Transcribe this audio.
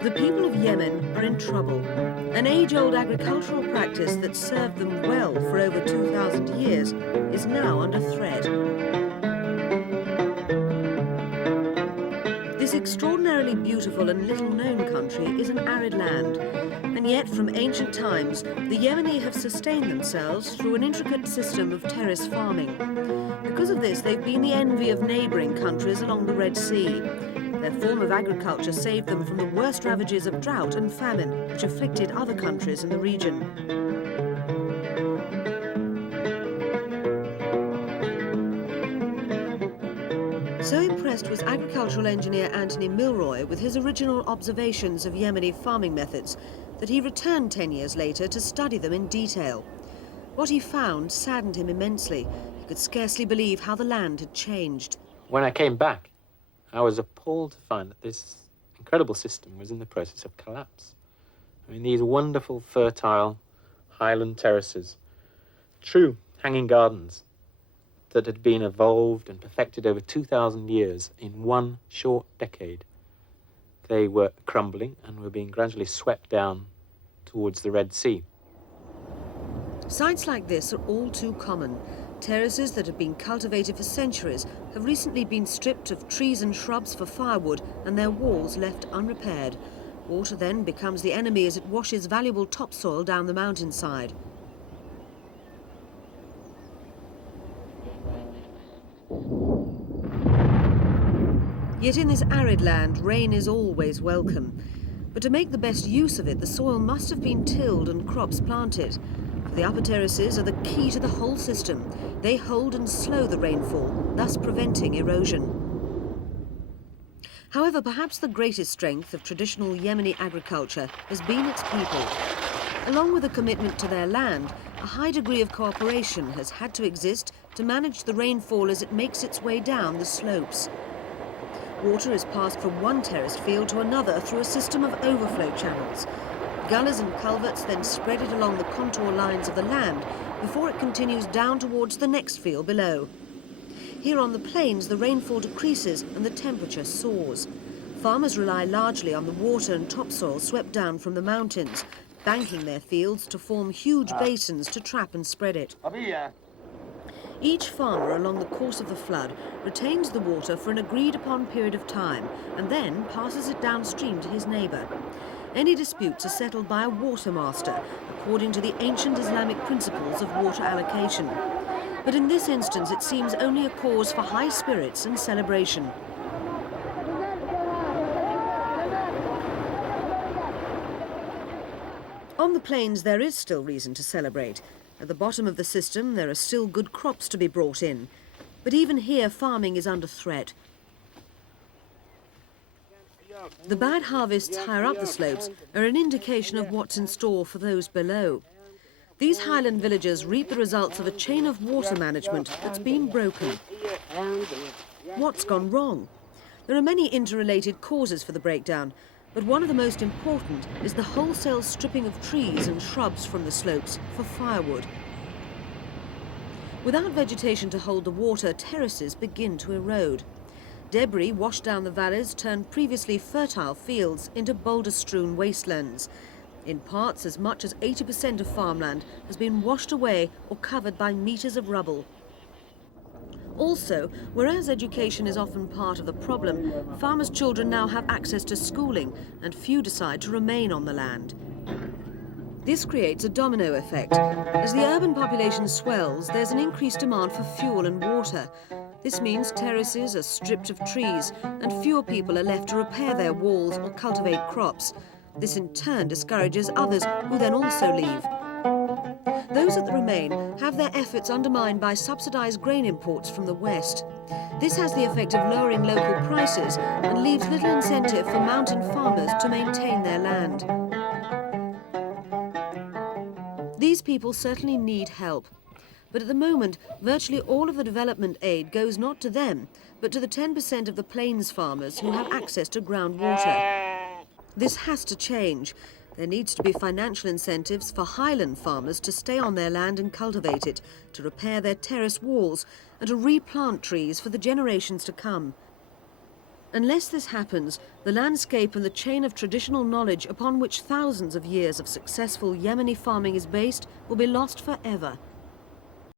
The people of Yemen are in trouble. An age-old agricultural practice that served them well for over 2,000 years is now under threat. This extraordinarily beautiful and little-known country is an arid land, and yet from ancient times the Yemeni have sustained themselves through an intricate system of terrace farming. Because of this, they've been the envy of neighbouring countries along the Red Sea. Their form of agriculture saved them from the worst ravages of drought and famine, which afflicted other countries in the region. So impressed was agricultural engineer Anthony Milroy with his original observations of Yemeni farming methods that he returned 10 years later to study them in detail. What he found saddened him immensely. He could scarcely believe how the land had changed. When I came back, I was appalled to find that this incredible system was in the process of collapse. I mean, these wonderful, fertile highland terraces, true hanging gardens that had been evolved and perfected over 2,000 years in one short decade, they were crumbling and were being gradually swept down towards the Red Sea. Sites like this are all too common. Terraces that have been cultivated for centuries have recently been stripped of trees and shrubs for firewood and their walls left unrepaired. Water then becomes the enemy as it washes valuable topsoil down the mountainside. Yet in this arid land, rain is always welcome. But to make the best use of it, the soil must have been tilled and crops planted. The upper terraces are the key to the whole system. They hold and slow the rainfall, thus preventing erosion. However, perhaps the greatest strength of traditional Yemeni agriculture has been its people. Along with a commitment to their land, a high degree of cooperation has had to exist to manage the rainfall as it makes its way down the slopes. Water is passed from one terraced field to another through a system of overflow channels. Gullers and culverts then spread it along the contour lines of the land before it continues down towards the next field below. Here on the plains, the rainfall decreases and the temperature soars. Farmers rely largely on the water and topsoil swept down from the mountains, banking their fields to form huge basins to trap and spread it. Each farmer along the course of the flood retains the water for an agreed-upon period of time and then passes it downstream to his neighbour. Any disputes are settled by a water master, according to the ancient Islamic principles of water allocation. But in this instance, it seems only a cause for high spirits and celebration. On the plains, there is still reason to celebrate. At the bottom of the system, there are still good crops to be brought in. But even here, farming is under threat. The bad harvests higher up the slopes are an indication of what's in store for those below. These highland villagers reap the results of a chain of water management that's been broken. What's gone wrong? There are many interrelated causes for the breakdown, but one of the most important is the wholesale stripping of trees and shrubs from the slopes for firewood. Without vegetation to hold the water, terraces begin to erode. Debris washed down the valleys turned previously fertile fields into boulder-strewn wastelands. In parts, as much as 80% of farmland has been washed away or covered by meters of rubble. Also, whereas education is often part of the problem, farmers' children now have access to schooling and few decide to remain on the land. This creates a domino effect. As the urban population swells, there's an increased demand for fuel and water. This means terraces are stripped of trees and fewer people are left to repair their walls or cultivate crops. This in turn discourages others who then also leave. Those that remain have their efforts undermined by subsidised grain imports from the West. This has the effect of lowering local prices and leaves little incentive for mountain farmers to maintain their land. These people certainly need help. But at the moment, virtually all of the development aid goes not to them, but to the 10% of the plains farmers who have access to groundwater. This has to change. There needs to be financial incentives for highland farmers to stay on their land and cultivate it, to repair their terrace walls, and to replant trees for the generations to come. Unless this happens, the landscape and the chain of traditional knowledge upon which thousands of years of successful Yemeni farming is based will be lost forever.